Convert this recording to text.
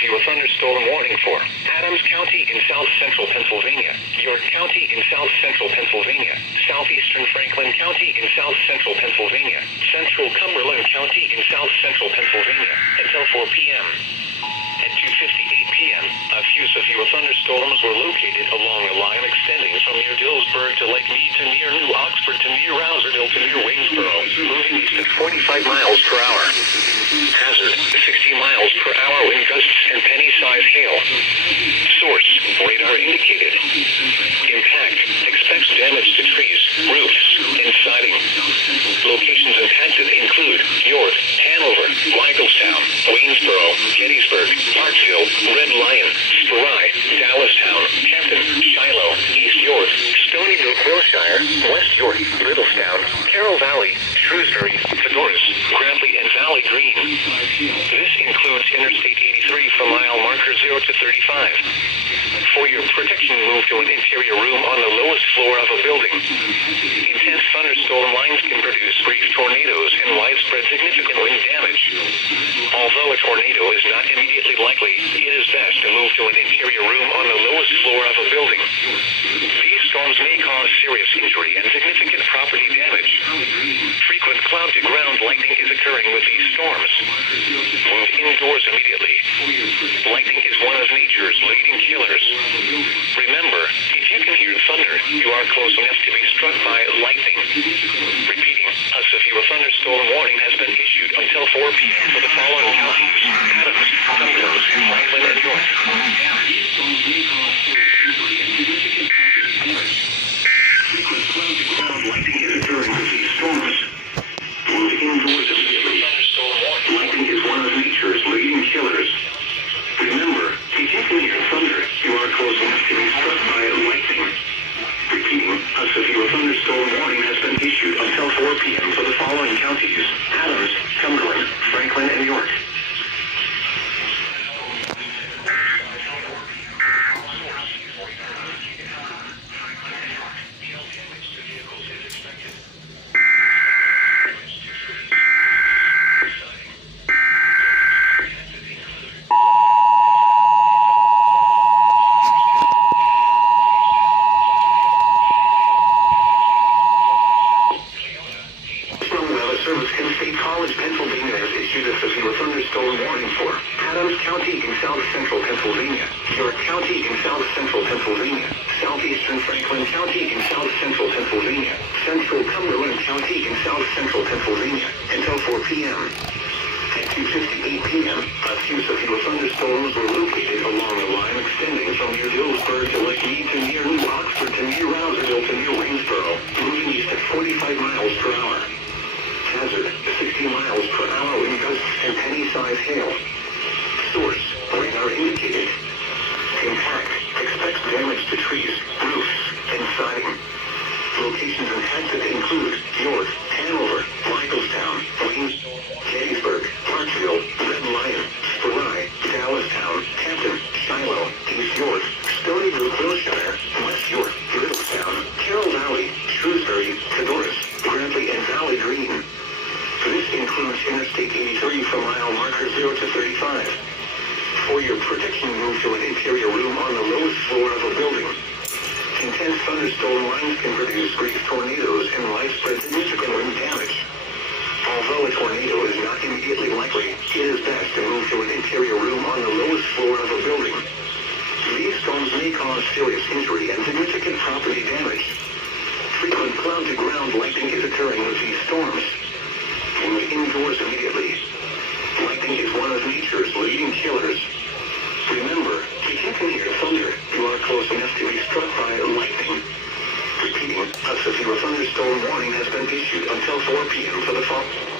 severe thunderstorm warning for Adams County in south central Pennsylvania, York County in south central Pennsylvania, southeastern Franklin County in south central Pennsylvania, central Cumberland County in south central Pennsylvania, until 4 p.m. At 2:58 p.m., a few severe thunderstorms were located along a line extending from near Dillsburg to Lake Mead to near New Oxford to near Rouserdale to near Waynesboro, moving east at 45 miles per hour. Hazard, 60 miles per hour wind gusts and penny-size hail. Source, radar indicated. Impact, expects damage to trees, roofs, and siding. Locations impacted include York, Hanover, Weigelstown, Waynesboro, Gettysburg, Parkville, Red Lion, Spry, Dallastown, Hampton, Shiloh, East York, Stony Brook, Wilshire, West York, Littlestown, Carroll Valley, Shrewsbury, Fedoras, Grantley, and Valley Green. This includes Interstate 83 from mile marker 0 to 35. For your protection, move to an interior room on the lowest floor of a building. Intense thunderstorm lines can produce brief tornadoes and widespread significant wind damage. Although a tornado is not immediately likely, it is best to move to an interior room on the lowest floor of a building. These storms may cause serious injury and significant property damage. Frequent cloud-to-ground lightning is occurring with these storms. Move indoors immediately. Lightning is one of nature's leading killers. Remember, if you can hear thunder, you are close enough to be struck by lightning. Repeating, a severe thunderstorm warning has been issued until 4 p.m. for the following counties: Adams, Cumberland, Franklin, and York. Frequent cloud-to-ground lightning is occurring with these storms. Move indoors immediately. Lightning is one of nature's leading killers. Remember, if you can hear thunder, you are close enough to be struck by lightning. Repeating, a severe thunderstorm warning has been issued until 4 p.m. for the following counties: Adams, Cumberland, Franklin, and York. Pennsylvania has issued a severe thunderstorm warning for Adams County in south central Pennsylvania, York County in south central Pennsylvania, southeastern Franklin County in south central Pennsylvania, central Cumberland County in south central Pennsylvania, until 4 p.m. At 2:58 p.m., a few severe thunderstorms were located along a line extending from near Dillsburg to Lake Mead to near New Oxford to near Rouserdale to near Waynesboro, moving east at 45 miles per hour. Hazard, 60 miles per hour wind gusts and penny-size hail. Source, radar indicated. Impact, expects damage to trees, roofs, and siding. Locations impacted include York, Hanover, Weigelstown, Waynesboro, Gettysburg, Parkville, Red Lion, Spry, Dallastown, Hampton, Shiloh, East York, Stony Brook, Wilshire, West York, Littlestown, Carroll Valley, Shrewsbury, Fedoras, Grantley, and Valley Green. This includes Interstate 83 from mile marker 0 to 35. For your protection, move to an interior room on the lowest floor of a building. Intense thunderstorm lines can produce brief tornadoes and widespread significant wind damage. Although a tornado is not immediately likely, it is best to move to an interior room on the lowest floor of a building. These storms may cause serious injury and significant property damage. Frequent cloud-to-ground lightning is occurring with these storms. Move indoors immediately. Lightning is one of nature's leading killers. Remember, if you can hear thunder, you are close enough to be struck by lightning. Repeating, a severe thunderstorm warning has been issued until 4 p.m. for the fall.